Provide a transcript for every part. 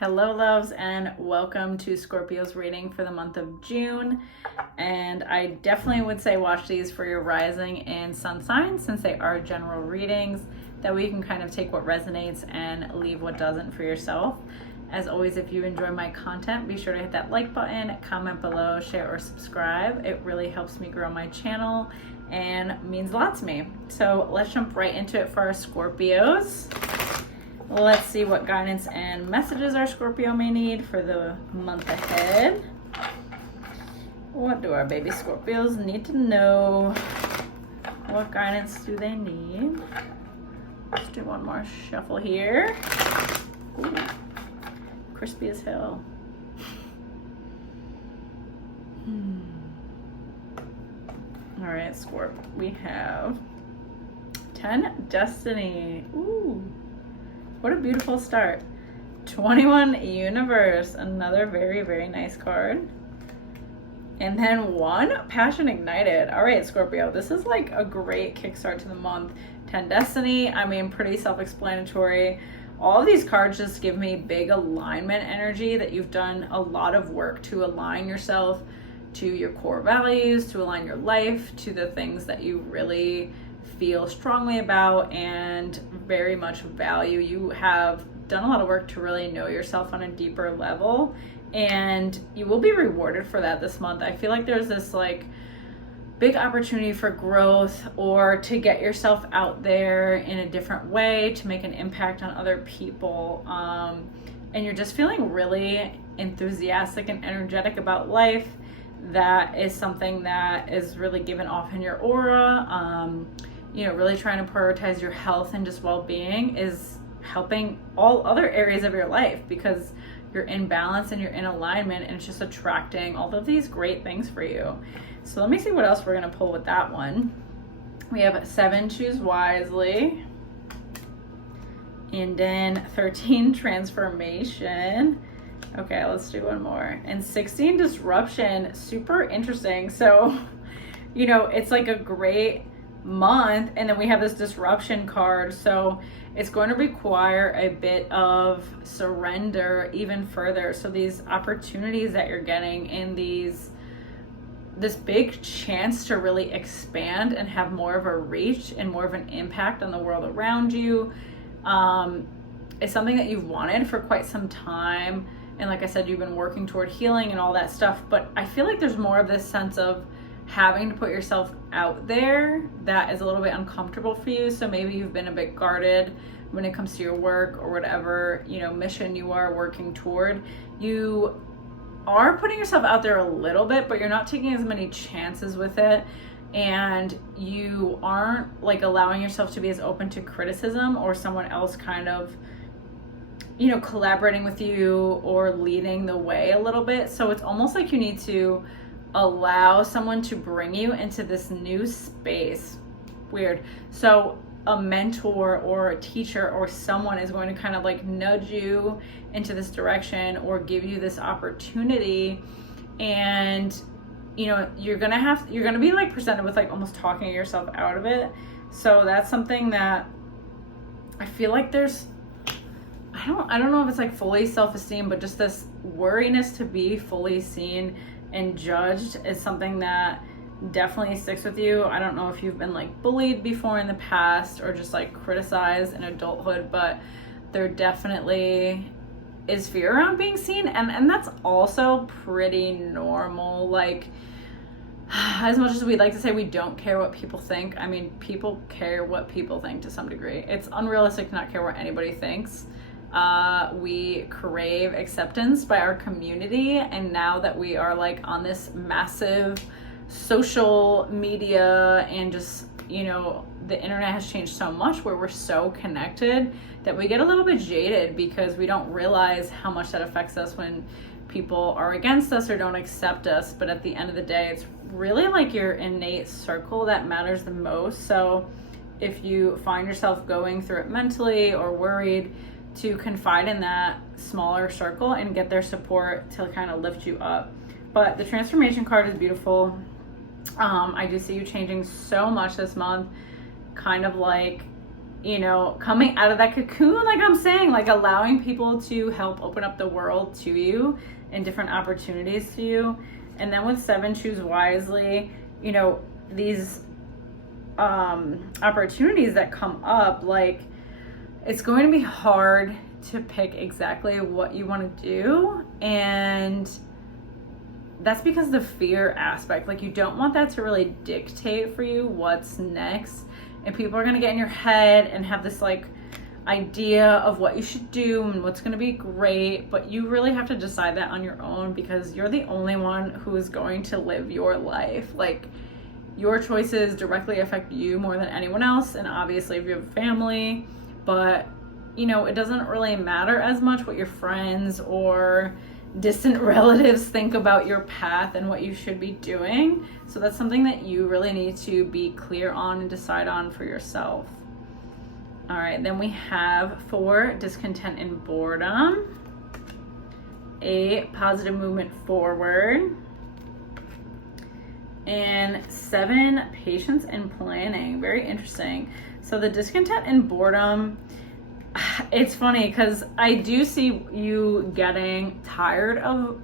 Hello loves, and welcome to Scorpio's reading for the month of June. And I definitely would say watch these for your rising and sun signs, since they are general readings. That way you can kind of take what resonates and leave what doesn't for yourself. As always, if you enjoy my content, be sure to hit that like button, comment below, share or subscribe. It really helps me grow my channel and means a lot to me. So let's jump right into it for our Scorpios. Let's see what guidance and messages our Scorpio may need for the month ahead. What do our baby Scorpios need to know? What guidance do they need? Let's do one more shuffle here. Ooh, crispy as hell. All right, Scorp, we have 10 Destiny. Ooh. What a beautiful start. 21 Universe, another very, very nice card. And then 1 Passion Ignited. All right, Scorpio, this is like a great kickstart to the month. 10 Destiny, I mean, pretty self-explanatory. All of these cards just give me big alignment energy, that you've done a lot of work to align yourself to your core values, to align your life to the things that you really feel strongly about and very much value. You have done a lot of work to really know yourself on a deeper level, and you will be rewarded for that this month. I feel like there's this like big opportunity for growth, or to get yourself out there in a different way, to make an impact on other people, and you're just feeling really enthusiastic and energetic about life. That is something that is really given off in your aura. Really trying to prioritize your health and just well-being is helping all other areas of your life, because you're in balance and you're in alignment, and it's just attracting all of these great things for you. So let me see what else we're going to pull with that one. We have 7 Choose Wisely, and then 13 Transformation. Okay, let's do one more. And 16 Disruption. Super interesting. So, it's like a great month, and then we have this disruption card, so it's going to require a bit of surrender even further. So these opportunities that you're getting, and this big chance to really expand and have more of a reach and more of an impact on the world around you, is something that you've wanted for quite some time. And like I said, you've been working toward healing and all that stuff, but I feel like there's more of this sense of having to put yourself out there that is a little bit uncomfortable for you. So maybe you've been a bit guarded when it comes to your work or whatever, mission you are working toward. You are putting yourself out there a little bit, but you're not taking as many chances with it. And you aren't like allowing yourself to be as open to criticism, or someone else kind of, collaborating with you or leading the way a little bit. So it's almost like you need to allow someone to bring you into this new space. Weird. So a mentor or a teacher or someone is going to kind of like nudge you into this direction, or give you this opportunity, and you're gonna be like presented with like almost talking yourself out of it. So that's something that I feel like there's, I don't know if it's like fully self-esteem, but just this worriness to be fully seen and judged is something that definitely sticks with you. I don't know if you've been like bullied before in the past, or just like criticized in adulthood, but there definitely is fear around being seen, and that's also pretty normal. Like, as much as we'd like to say we don't care what people think, I mean, people care what people think to some degree. It's unrealistic to not care what anybody thinks. We crave acceptance by our community, and now that we are like on this massive social media, and just the internet has changed so much, where we're so connected, that we get a little bit jaded, because we don't realize how much that affects us when people are against us or don't accept us. But at the end of the day, it's really like your innate circle that matters the most. So if you find yourself going through it mentally, or worried, to confide in that smaller circle and get their support to kind of lift you up. But the transformation card is beautiful. I do see you changing so much this month, kind of like you know, coming out of that cocoon, like I'm saying, like allowing people to help open up the world to you and different opportunities to you. And then with 7, choose wisely, you know, these opportunities that come up, like it's going to be hard to pick exactly what you want to do. And that's because the fear aspect, like you don't want that to really dictate for you what's next. And people are going to get in your head and have this like idea of what you should do and what's going to be great, but you really have to decide that on your own, because you're the only one who is going to live your life. Like your choices directly affect you more than anyone else, and obviously if you have a family, but you know, it doesn't really matter as much what your friends or distant relatives think about your path and what you should be doing. So that's something that you really need to be clear on and decide on for yourself. All right, then we have 4, discontent and boredom. 8, positive movement forward. And 7, patience and planning. Very interesting. So the discontent and boredom, it's funny because I do see you getting tired of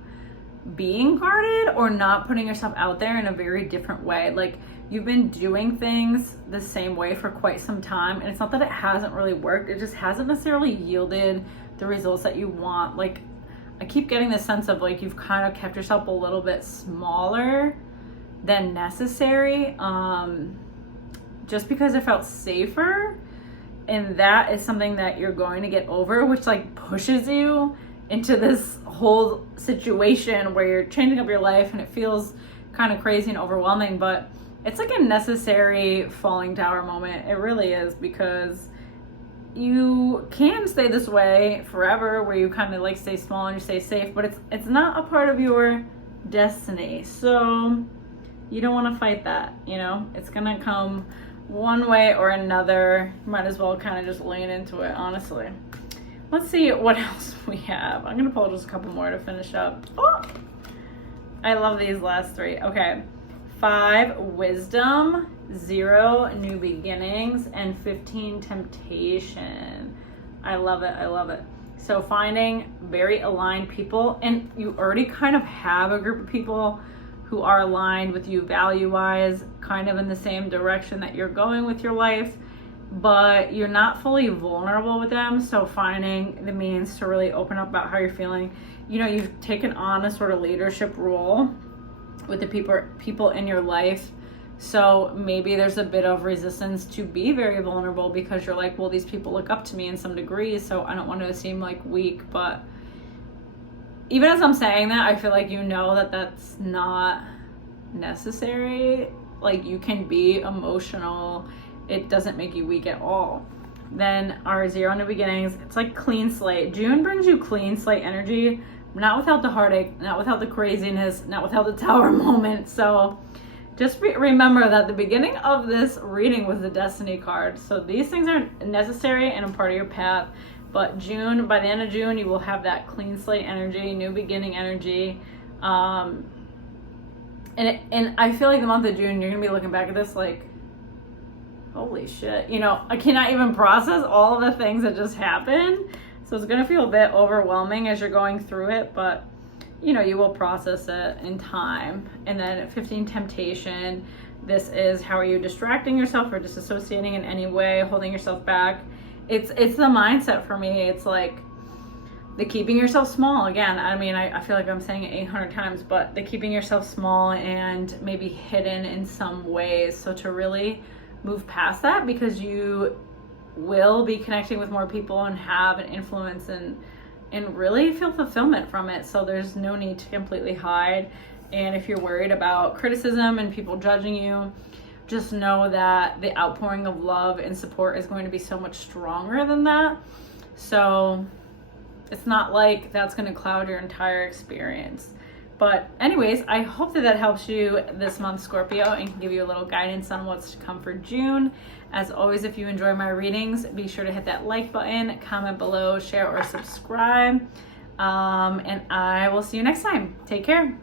being guarded or not putting yourself out there in a very different way. Like you've been doing things the same way for quite some time, and it's not that it hasn't really worked, it just hasn't necessarily yielded the results that you want. Like I keep getting this sense of like you've kind of kept yourself a little bit smaller than necessary, just because it felt safer. And that is something that you're going to get over, which like pushes you into this whole situation where you're changing up your life and it feels kind of crazy and overwhelming, but it's like a necessary falling tower moment. It really is, because you can stay this way forever where you kind of like stay small and you stay safe, but it's not a part of your destiny. So you don't want to fight that, you know? It's gonna come one way or another. You might as well kind of just lean into it, honestly. Let's see what else we have. I'm gonna pull just a couple more to finish up. Oh, I love these last 3. Okay, 5, wisdom. 0, new beginnings. And 15, temptation. I love it, I love it. So finding very aligned people, and you already kind of have a group of people who are aligned with you value-wise, kind of in the same direction that you're going with your life, but you're not fully vulnerable with them. So finding the means to really open up about how you're feeling. You know, you've taken on a sort of leadership role with the people in your life. So maybe there's a bit of resistance to be very vulnerable because you're like, well, these people look up to me in some degree, so I don't want to seem like weak. But even as I'm saying that, I feel like you know that that's not necessary. Like you can be emotional. It doesn't make you weak at all. Then our 0, new beginnings, it's like clean slate. June brings you clean slate energy, not without the heartache, not without the craziness, not without the tower moment. So just remember that the beginning of this reading was the destiny card. So these things are necessary and a part of your path. But June, by the end of June, you will have that clean slate energy, new beginning energy. And I feel like the month of June, you're going to be looking back at this like, holy shit. You know, I cannot even process all of the things that just happened. So it's going to feel a bit overwhelming as you're going through it. But, you know, you will process it in time. And then 15, temptation. This is how are you distracting yourself or disassociating in any way, holding yourself back. It's the mindset for me. It's like the keeping yourself small. Again, I mean, I feel like I'm saying it 800 times, but the keeping yourself small and maybe hidden in some ways. So to really move past that, because you will be connecting with more people and have an influence and really feel fulfillment from it. So there's no need to completely hide. And if you're worried about criticism and people judging you, just know that the outpouring of love and support is going to be so much stronger than that. So it's not like that's going to cloud your entire experience. But anyways, I hope that helps you this month, Scorpio, and can give you a little guidance on what's to come for June. As always, if you enjoy my readings, be sure to hit that like button, comment below, share, or subscribe. And I will see you next time. Take care.